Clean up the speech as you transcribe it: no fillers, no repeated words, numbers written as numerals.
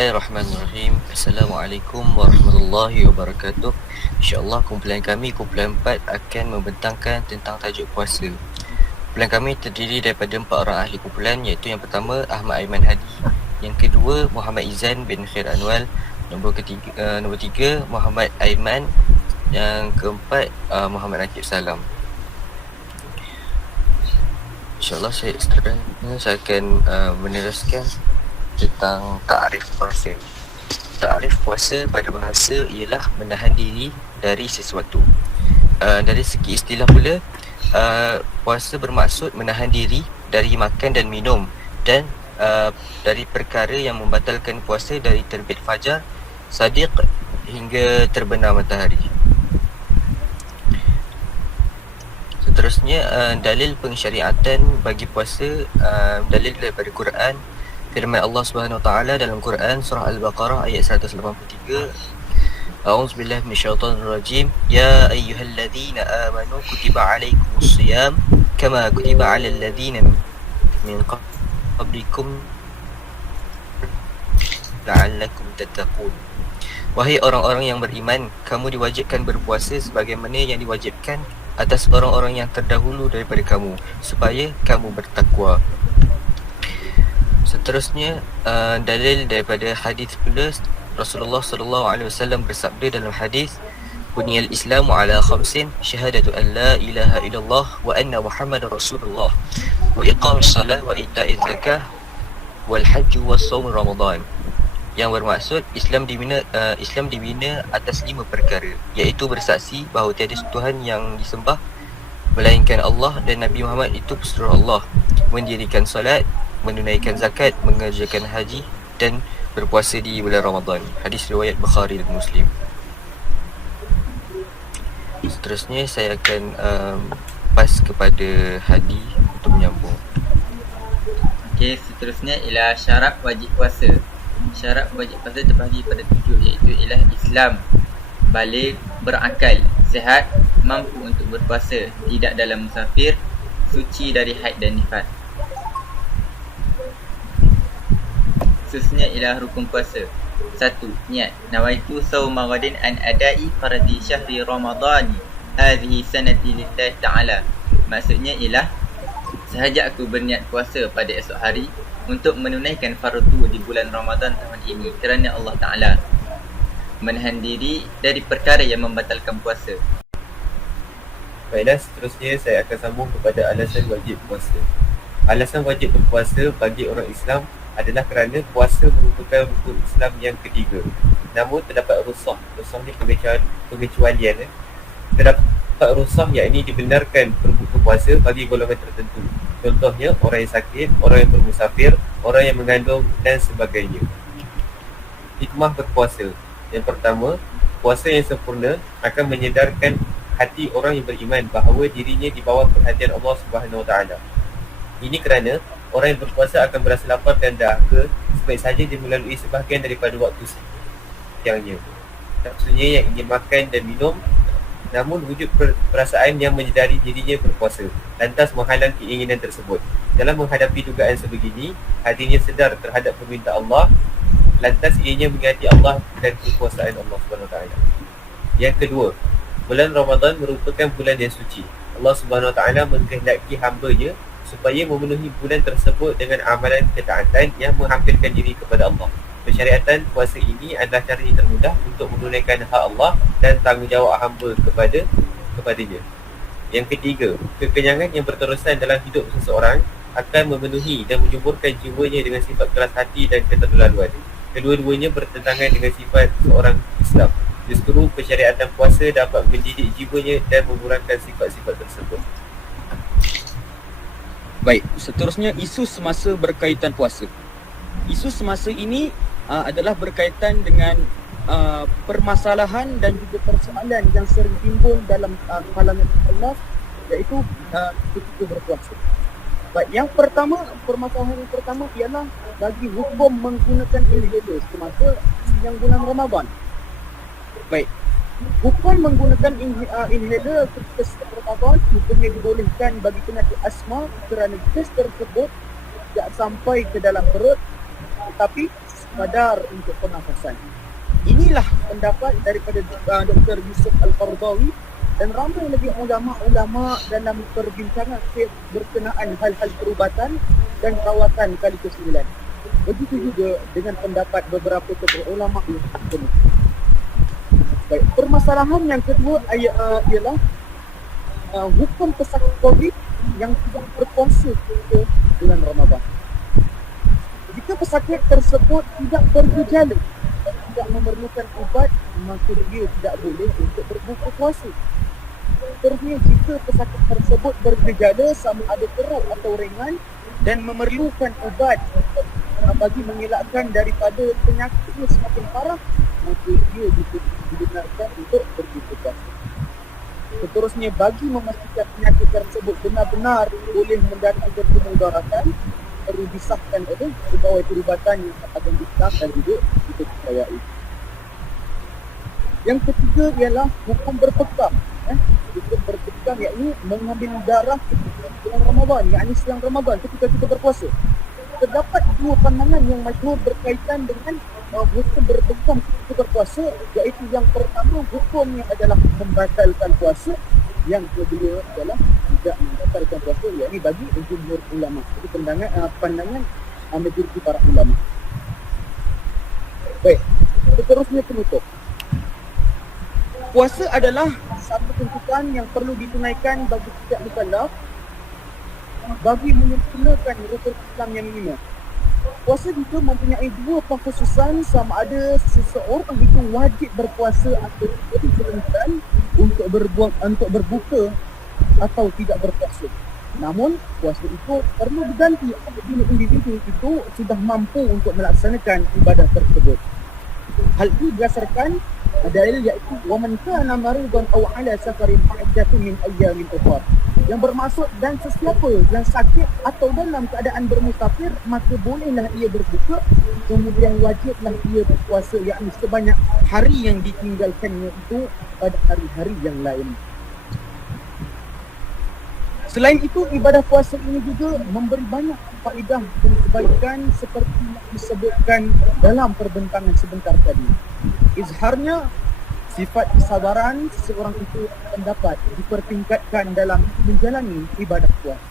Bismillahirrahmanirrahim. Assalamualaikum warahmatullahi wabarakatuh. InsyaAllah kumpulan kami, kumpulan 4 akan membentangkan tentang tajuk puasa. Kumpulan kami terdiri daripada 4 orang ahli kumpulan, iaitu yang pertama Ahmad Aiman Hadi, yang kedua Muhammad Izan bin Khair Anwal, nombor tiga Muhammad Aiman, yang keempat Muhammad Rakib Salam. InsyaAllah seterusnya saya akan meneruskan tentang ta'rif puasa. Ta'rif puasa pada bahasa ialah menahan diri dari sesuatu. Dari segi istilah pula, puasa bermaksud menahan diri dari makan dan minum dan dari perkara yang membatalkan puasa dari terbit fajar sadiq hingga terbenam matahari. Seterusnya, dalil pensyariatan bagi puasa, dalil daripada Quran. Firman Allah Subhanahu Wa Taala dalam Quran surah Al-Baqarah ayat 183, A'udzubillahi minasyaitonir rajim. Ya ayyuhalladzina amanu kutiba alaikumusiyam kama kutiba alal ladzina min qablikum la'allakum tattaqun. Wahai orang-orang yang beriman, kamu diwajibkan berpuasa sebagaimana yang diwajibkan atas orang-orang yang terdahulu daripada kamu, supaya kamu bertakwa. Seterusnya, dalil daripada hadis pula. Rasulullah sallallahu alaihi wasallam bersabda dalam hadis, Buniyal Islamu ala khamsin, syahadatu an la ilaha illallah wa anna Muhammadar Rasulullah, wa iqamis salat wa ita'iz zakah wal hajj wa shaum Ramadan. Yang bermaksud Islam dibina atas 5 perkara, iaitu bersaksi bahawa tiada Tuhan yang disembah melainkan Allah dan Nabi Muhammad itu pesuruh Allah, mendirikan solat, menunaikan zakat, mengerjakan haji dan berpuasa di bulan Ramadan. Hadis riwayat Bukhari dan Muslim. Seterusnya saya akan pas kepada Hadi untuk menyambung. Okey, seterusnya ialah syarat wajib puasa. Syarat wajib puasa terbahagi pada 7, iaitu ialah Islam, baligh, berakal, sihat, mampu untuk berpuasa, tidak dalam musafir, suci dari haid dan nifas. Seterusnya ialah rukun puasa. 1. Niat. Nawaitu sawma ghadin an adai fardi syahri ramadhani hadhihi sanati lillahi ta'ala. Maksudnya ialah sahaja aku berniat puasa pada esok hari untuk menunaikan fardu di bulan Ramadan tahun ini kerana Allah Ta'ala. Menahan diri dari perkara yang membatalkan puasa. Baiklah, seterusnya saya akan sambung kepada alasan wajib puasa. Alasan wajib berpuasa bagi orang Islam adalah kerana puasa merupakan rukun Islam yang ketiga. Namun terdapat rukhsah. Rukhsah ni pengecualian. Terdapat rukhsah, yakni dibenarkan berbuka puasa bagi golongan tertentu. Contohnya orang yang sakit, orang yang bermusafir, orang yang mengandung dan sebagainya. Hikmah berpuasa. Yang pertama, puasa yang sempurna akan menyedarkan hati orang yang beriman bahawa dirinya di bawah perhatian Allah Subhanahu Wa Taala. Ini kerana orang yang berpuasa akan berasa lapar dan dahaga sebaik saja dia melalui sebahagian daripada waktu siangnya. Maksudnya yang ingin makan dan minum, namun wujud perasaan yang menyedari dirinya berpuasa, lantas menghalang keinginan tersebut. Dalam menghadapi dugaan sebegini, hatinya sedar terhadap permintaan Allah, lantas ianya mengingati Allah dan kekuasaan Allah SWT. Yang kedua, bulan Ramadan merupakan bulan yang suci. Allah SWT mengkehendaki hamba-Nya supaya memenuhi bulan tersebut dengan amalan ketaatan yang menghampirkan diri kepada Allah. Pensyariatan puasa ini adalah cara yang termudah untuk menunaikan hak Allah dan tanggungjawab hamba kepadanya. Yang ketiga, kekenyangan yang berterusan dalam hidup seseorang akan memenuhi dan menyuburkan jiwanya dengan sifat keras hati dan keterlaluan. Kedua-duanya bertentangan dengan sifat seorang Islam. Justru pensyariatan puasa dapat mendidik jiwanya dan mengurangkan sifat-sifat tersebut. Baik, seterusnya isu semasa berkaitan puasa. Isu semasa ini adalah berkaitan dengan permasalahan dan juga persoalan yang sering timbul dalam kalangan Allah, iaitu ketika berpuasa. Baik, yang pertama, permasalahan yang pertama ialah bagi hukum menggunakan inhaler semasa yang bulan Ramadan. Baik, hukum menggunakan inhaler ketika Ramadan, hukumnya dibolehkan bagi penyakit asma kerana gas tersebut tidak sampai ke dalam perut, tetapi kadar untuk pernafasan. Inilah pendapat daripada Dr. Yusuf Al-Qaradawi dan ramai lagi ulama-ulama dalam perbincangan berkenaan hal-hal perubatan dan rawatan kali ke-9. Begitu juga dengan pendapat beberapa tokoh ulama yang terkenal. Baik, permasalahan yang kedua ialah hukum pesakit COVID yang tidak berpuasa ke bulan Ramadan. Jika pesakit tersebut tidak bergejala dan tidak memerlukan ubat, maka dia tidak boleh untuk berbuka puasa. Seterusnya, jika pesakit tersebut bergejala sama ada teruk atau ringan dan memerlukan ubat bagi mengelakkan daripada penyakitnya semakin parah, maka dia dibenarkan untuk berbuka puasa. Seterusnya, bagi memastikan penyakit tersebut benar-benar boleh mendatangkan kemudaratan, perlu disahkan oleh pegawai perubatan yang akan disah dan juga dipercayai. Yang ketiga ialah hukum berpegang. Hukum berpegang iaitu mengambil darah ketika bulan Ramadan, iaitu siang Ramadan ketika kita berpuasa. Terdapat dua pandangan yang masyhur berkaitan dengan hukum berpegang ketika berpuasa, iaitu yang pertama hukumnya adalah membatalkan puasa, yang kedua adalah tidak membatalkan puasa, iaitu bagi jumhur ulama. Itu pandangan majoriti para ulama. Baik, seterusnya penutup. Puasa adalah satu tuntutan yang perlu ditunaikan bagi setiap mukallaf bagi menyempurnakan rukun Islam yang minima. Puasa juga mempunyai dua pengkhususan, sama ada seseorang itu wajib berpuasa atau diperlukan untuk berbuka atau tidak berpuasa. Namun puasa itu perlu diganti apabila individu itu sudah mampu untuk melaksanakan ibadah tersebut. Hal ini berdasarkan dalil iaitu wa man kana maridan aw ala safarin fa'iddatun min ayyamin ukhra, yang bermaksud dan sesiapa yang sakit atau dalam keadaan bermusafir, maka bolehlah ia berbuka, kemudian wajiblah ia berpuasa, iaitu sebanyak hari yang ditinggalkannya itu pada hari-hari yang lain. Selain itu, ibadah puasa ini juga memberi banyak faedah dan kebaikan seperti yang disebutkan dalam perbincangan sebentar tadi. Izharnya, sifat kesabaran seseorang itu akan dapat dipertingkatkan dalam menjalani ibadah puasa.